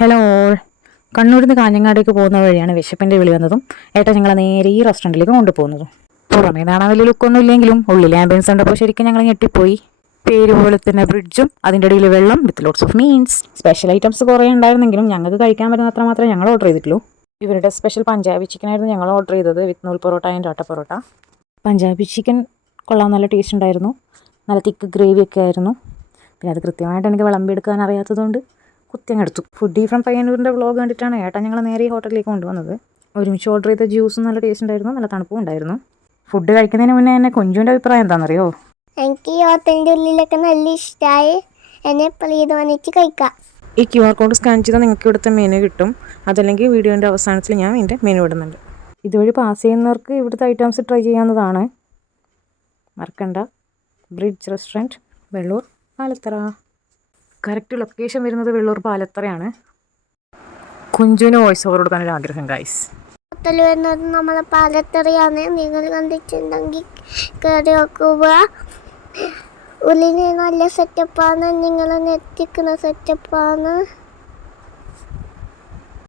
Hello all. കണ്ണൂരിൽ നിന്ന് കാഞ്ഞങ്ങാടേക്ക് പോകുന്ന വഴിയാണ് വിശപ്പിൻ്റെ വിളി വന്നതും ഏട്ടാ ഞങ്ങളെ നേരെ ഈ റെസ്റ്റോറൻറ്റിലേക്ക് കൊണ്ടുപോകുന്നതും. പുറമേ കാണാൻ വലിയ ലുക്കൊന്നും ഇല്ലെങ്കിലും ഉള്ളിൽ ആംബിയൻസ് കണ്ടപ്പോൾ ശരിക്കും ഞങ്ങൾ ഞെട്ടിപ്പോയി. പേര് പോലെ തന്നെ ബ്രിഡ്ജും അതിൻ്റെ ഇടയിൽ വെള്ളം with lots of means. Special items കുറേ ഉണ്ടായിരുന്നെങ്കിലും ഞങ്ങൾക്ക് കഴിക്കാൻ പറ്റുന്ന അത്ര മാത്രമേ ഞങ്ങൾ ഓർഡർ ചെയ്തിട്ടുള്ളൂ. ഇവരുടെ സ്പെഷ്യൽ പഞ്ചാബി ചിക്കനായിരുന്നു ഞങ്ങൾ ഓർഡർ ചെയ്തത്, വിത്ത് നൂൽ parotta and atta parotta. Punjabi chicken കൊള്ളാൻ നല്ല ടേസ്റ്റ് ഉണ്ടായിരുന്നു, നല്ല തിക്ക് ഗ്രേവിയൊക്കെ ആയിരുന്നു. പിന്നെ അത് കൃത്യമായിട്ട് എനിക്ക് വിളമ്പിയെടുക്കാൻ അറിയാത്തതുകൊണ്ട് കുത്തിയങ്ങെടുത്തു. ഫുഡി ഫ്രം പയ്യന്നൂരിൻ്റെ വ്ളോഗ് കണ്ടിട്ടാണ് ഏട്ടാ ഞങ്ങൾ നേരെ ഈ ഹോട്ടലിലേക്ക് കൊണ്ടുവന്നത്. ഒരുമിച്ച് ഓർഡർ ചെയ്ത ജ്യൂസും നല്ല ടേസ്റ്റ് ഉണ്ടായിരുന്നു, നല്ല തണുപ്പും ഉണ്ടായിരുന്നു. ഫുഡ് കഴിക്കുന്നതിന് മുന്നേ തന്നെ കുഞ്ചുവിൻ്റെ അഭിപ്രായം എന്താണെന്നറിയോ? എനിക്ക് ഈ ഹോട്ടലിൻ്റെ ഉള്ളിലൊക്കെ നല്ല ഇഷ്ടമായി. എന്നെ എപ്പോഴും ഇത് വന്നിട്ട് കഴിക്കാം. ഈ QR കോഡ് സ്കാൻ ചെയ്താൽ നിങ്ങൾക്ക് ഇവിടുത്തെ മെനു കിട്ടും. അതല്ലെങ്കിൽ വീഡിയോൻ്റെ അവസാനത്തിൽ ഞാൻ എൻ്റെ മെനു ഇടുന്നുണ്ട്. ഇതുവഴി പാസ് ചെയ്യുന്നവർക്ക് ഇവിടുത്തെ ഐറ്റംസ് ട്രൈ ചെയ്യാവുന്നതാണ്. മറക്കണ്ട, bridge restaurant, Vellur Palathara. Correct location വരുന്നത് വെള്ളൂർ പാലത്തറയാണ്. കുഞ്ചുവിന് വോയിസ് ഓവർ കൊടുക്കാനൊരു ആഗ്രഹം ഗൈസ്. ഹോട്ടൽ വരുന്നത് നമ്മളെ പാലത്തറയാണ്. നിങ്ങൾ കണ്ടിട്ടുണ്ടെങ്കിൽ കയറി നോക്കുക. ഉള്ളിൽ നല്ല സെറ്റപ്പാണ്, നിങ്ങൾ എത്തിക്കുന്ന സെറ്റപ്പാണ്.